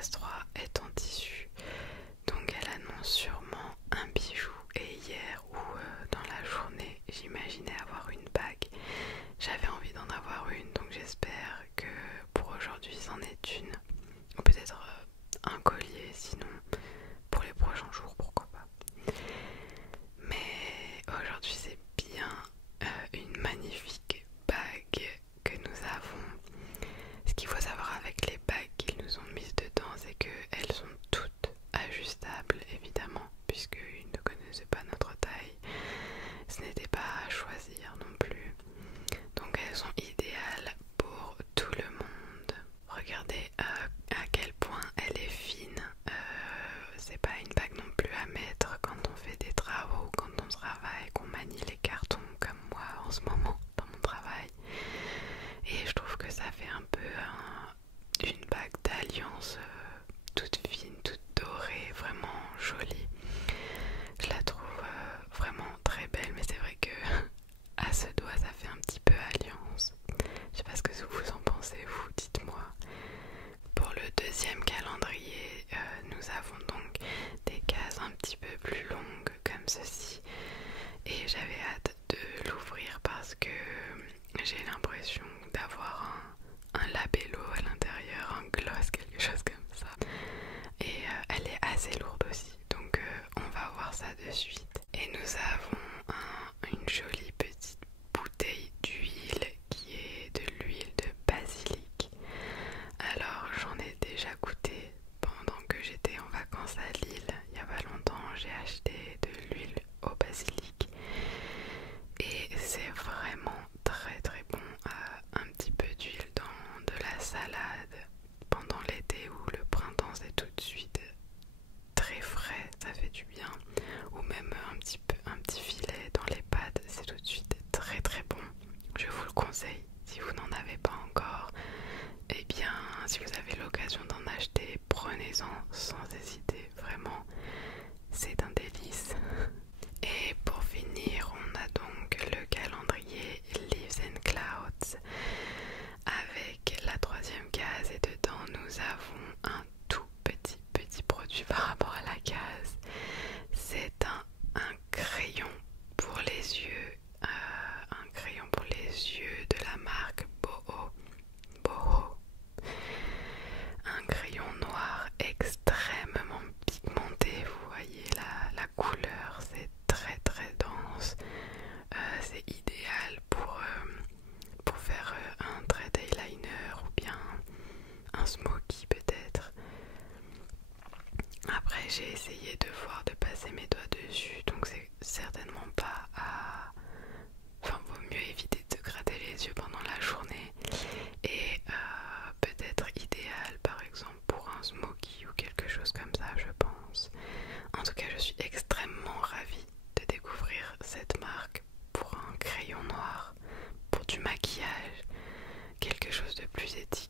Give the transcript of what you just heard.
case 3 est en tissu, donc elle annonce sûrement un bijou. Et hier ou dans la journée, j'imaginais avoir une bague. J'avais envie d'en avoir une, donc j'espère que pour aujourd'hui c'en est une. Ou peut-être un collier, sinon pour les prochains jours, pourquoi pas. Mais aujourd'hui c'est bien une magnifique bague que nous avons. Ce qu'il faut savoir avec les bagues qu'ils nous ont mises dedans, c'est qu'elles sont toutes ajustables évidemment, puisqu'ils ne connaissaient pas notre taille. Ce n'était pas à choisir non plus. Donc elles sont idéales pour tout le monde. Regardez à quel point elle est fine. C'est pas une bague non plus à mettre quand on fait des travaux, quand on travaille, qu'on manie les cartons comme moi en ce moment dans mon travail. Et je trouve que ça fait un peu une bague d'alliance toute fine, toute dorée, vraiment jolie. Je la trouve vraiment très belle, mais c'est vrai que à ce doigt ça fait un petit peu alliance. Je sais pas ce que vous en pensez, vous, dites-moi. Pour le deuxième calendrier, nous avons donc des cases un petit peu plus longues comme ceci. Et j'avais hâte de l'ouvrir parce que j'ai l'impression d'avoir un labello à l'intérieur, un gloss, quelque chose comme ça. Et elle est assez lourde aussi, donc on va voir ça de suite. Et nous avons une jolie petite bouteille d'huile qui est de l'huile de basilic. Alors j'en ai déjà goûté pendant que j'étais en vacances à Lille. Il y a pas longtemps, j'ai acheté de l'huile au basilic et c'est vraiment très très bon. Un petit peu d'huile dans de la salade pendant l'été ou le printemps, c'est tout de suite très frais, ça fait du bien. Ou même un petit filet dans les pâtes, c'est tout de suite très très bon. Je vous le conseille si vous n'en avez pas encore. Eh bien, si vous avez l'occasion d'en acheter, prenez-en sans hésiter, vraiment, c'est un délice. Et pour finir, on a donc le calendrier Leaves and Clouds avec la troisième case, et dedans nous avons un tout petit produit par rapport à la case. C'est un crayon pour les yeux, de la marque Boho. Un crayon noir extrêmement pigmenté, vous voyez la couleur, c'est très très dense. C'est idéal pour faire un trait eyeliner ou bien un smoky peut-être. Après j'ai essayé de passer mes doigts dessus, donc c'est certainement pas à... Enfin, vaut mieux éviter de se gratter les yeux pendant la journée. Et peut-être idéal par exemple pour un smoky ou quelque chose comme ça, je pense. En tout cas, je suis extrêmement ravie de découvrir cette marque pour un crayon noir, pour du maquillage, quelque chose de plus éthique